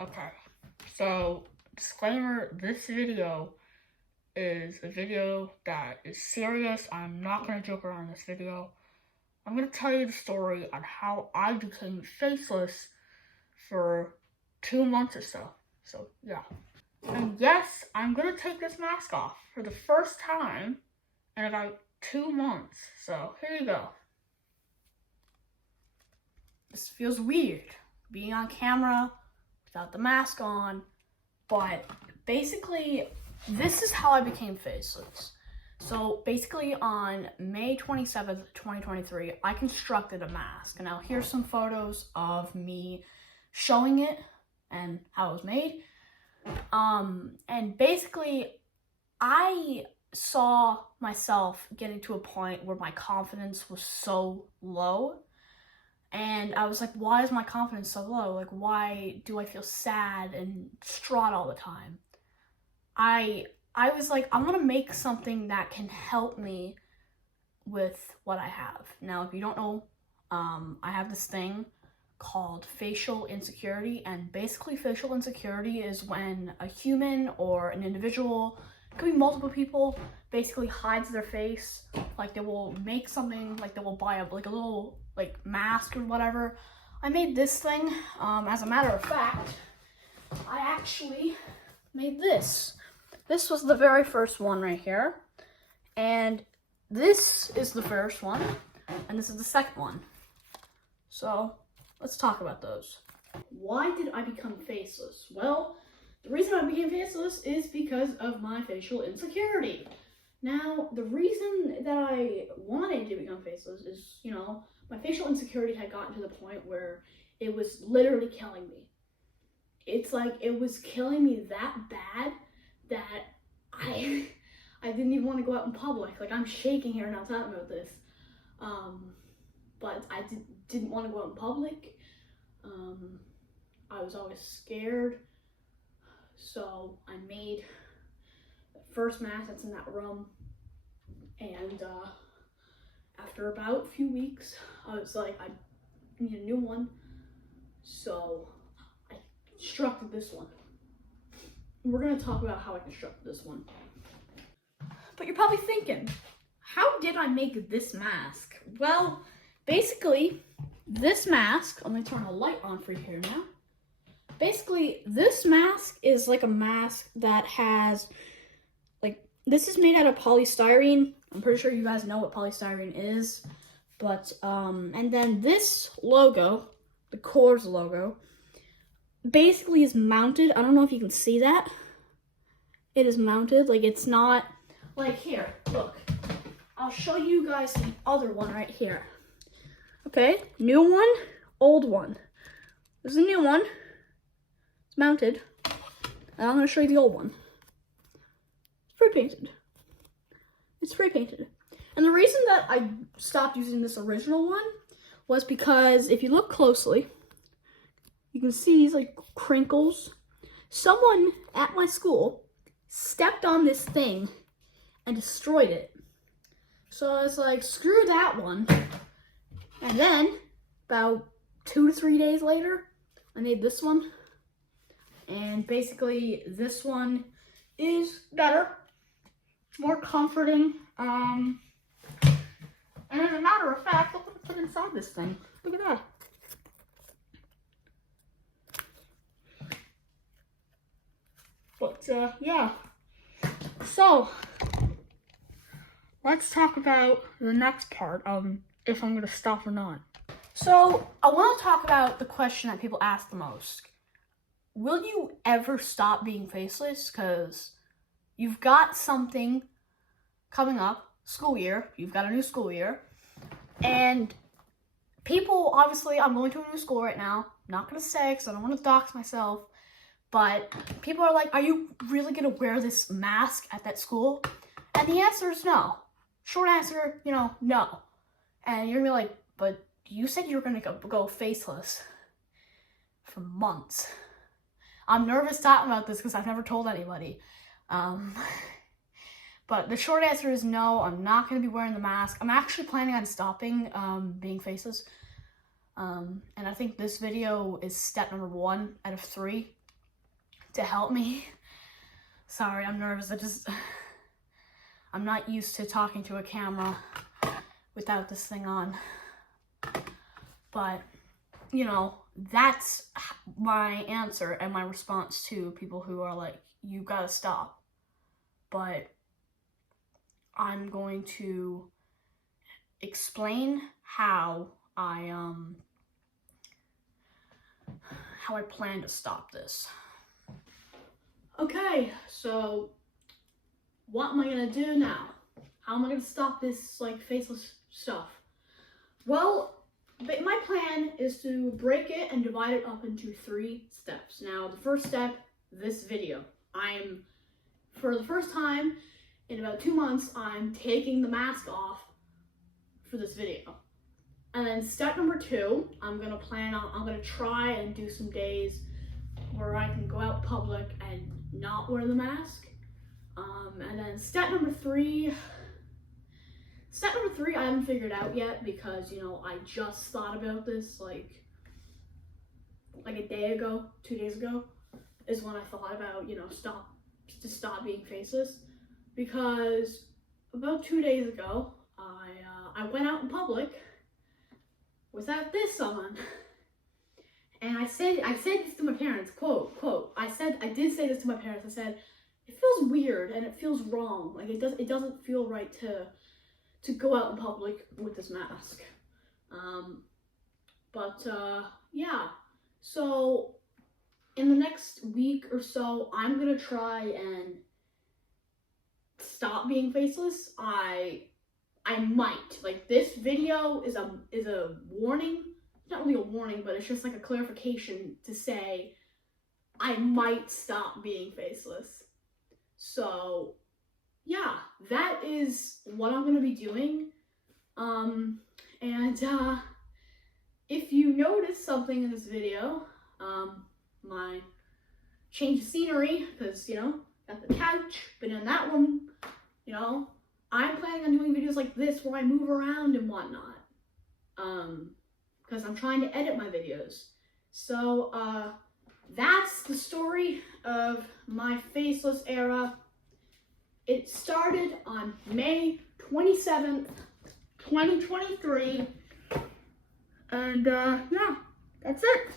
Okay, so disclaimer, this video is a video that is serious. I'm not going to joke around in this video. I'm going to tell you the story on how I became faceless for 2 months or so. So, yeah. And yes, I'm going to take this mask off for the first time in about 2 months. So, here you go. This feels weird, being on camera without the mask on, but basically, this is how I became faceless. So basically on May 27th, 2023, I constructed a mask. Now here's some photos of me showing it and how it was made. And basically, I saw myself getting to a point where my confidence was so low. And I was like, why is my confidence so low? Like, why do I feel sad and distraught all the time? I was like, I want to make something that can help me with what I have. Now, if you don't know, I have this thing called facial insecurity. And basically, facial insecurity is when a human or an individual, it could be multiple people, basically hides their face. Like, they will make something, like they will buy a little mask or whatever. I made this thing. As a matter of fact, I actually made this. This was the very first one right here. And this is the first one. And this is the second one. So let's talk about those. Why did I become faceless? Well, the reason I became faceless is because of my facial insecurity. Now, the reason that I wanted to become faceless is, my facial insecurity had gotten to the point where it was literally killing me. It's like it was killing me that bad that I didn't even want to go out in public. Like, I'm shaking here now talking about this. But I didn't want to go out in public. I was always scared. So I made the first mask that's in that room. And after about a few weeks, I was like, I need a new one. So I constructed this one. We're going to talk about how I constructed this one. But you're probably thinking, how did I make this mask? Well, basically, this mask, let me turn the light on for you here now. Basically, this mask is like a mask that has, this is made out of polystyrene. I'm pretty sure you guys know what polystyrene is. But, and then this logo, the Coors logo, basically is mounted. I don't know if you can see that. It is mounted. It's not, here, look. I'll show you guys the other one right here. Okay, new one, old one. This is a new one. It's mounted. And I'm going to show you the old one. Spray painted. It's spray painted. And the reason that I stopped using this original one was because if you look closely, you can see these crinkles. Someone at my school stepped on this thing and destroyed it. So I was like, screw that one. And then about 2 to 3 days later, I made this one. And basically this one is better. It's more comforting. And as a matter of fact, look what I put inside this thing. Look at that. But, yeah. So, let's talk about the next part, if I'm going to stop or not. So, I want to talk about the question that people ask the most. Will you ever stop being faceless? Because you've got something coming up, school year. You've got a new school year. And people, obviously, I'm going to a new school right now. I'm not going to say because I don't want to dox myself. But people are like, are you really going to wear this mask at that school? And the answer is no. Short answer, no. And you're going to be like, but you said you were going to go faceless for months. I'm nervous talking about this because I've never told anybody. But the short answer is no, I'm not going to be wearing the mask. I'm actually planning on stopping being faceless. And I think this video is step number 1 out of 3. to help me. Sorry, I'm nervous. I'm not used to talking to a camera without this thing on. But, you know, that's my answer and my response to people who are like, you gotta stop. But I'm going to explain how I plan to stop this. Okay, so what am I gonna do now? How am I gonna stop this like faceless stuff? Well, my plan is to break it and divide it up into 3 steps. Now, the first step, this video. For the first time in about 2 months, I'm taking the mask off for this video. And then step number 2, I'm gonna try and do some days where I can go out public and not wear the mask. And then step number 3 I haven't figured out yet because, you know, I just thought about this like a day ago, 2 days ago, is when I thought about, you know, stop being faceless. Because about 2 days ago, I went out in public without this on. And I said this to my parents, quote, I did say this to my parents. I said, it feels weird and it feels wrong. Like it doesn't feel right to go out in public with this mask. Yeah. So in the next week or so, I'm gonna try and stop being faceless. I might. Like, this video is a warning. It's not really a warning, but it's just like a clarification to say I might stop being faceless. So yeah, that is what I'm gonna be doing. If you notice something in this video, my change of scenery, because, you know, got the couch, been in that room, you know, I'm planning on doing videos like this where I move around and whatnot, because I'm trying to edit my videos. So, that's the story of my faceless era. It started on May 27th, 2023, and yeah, that's it.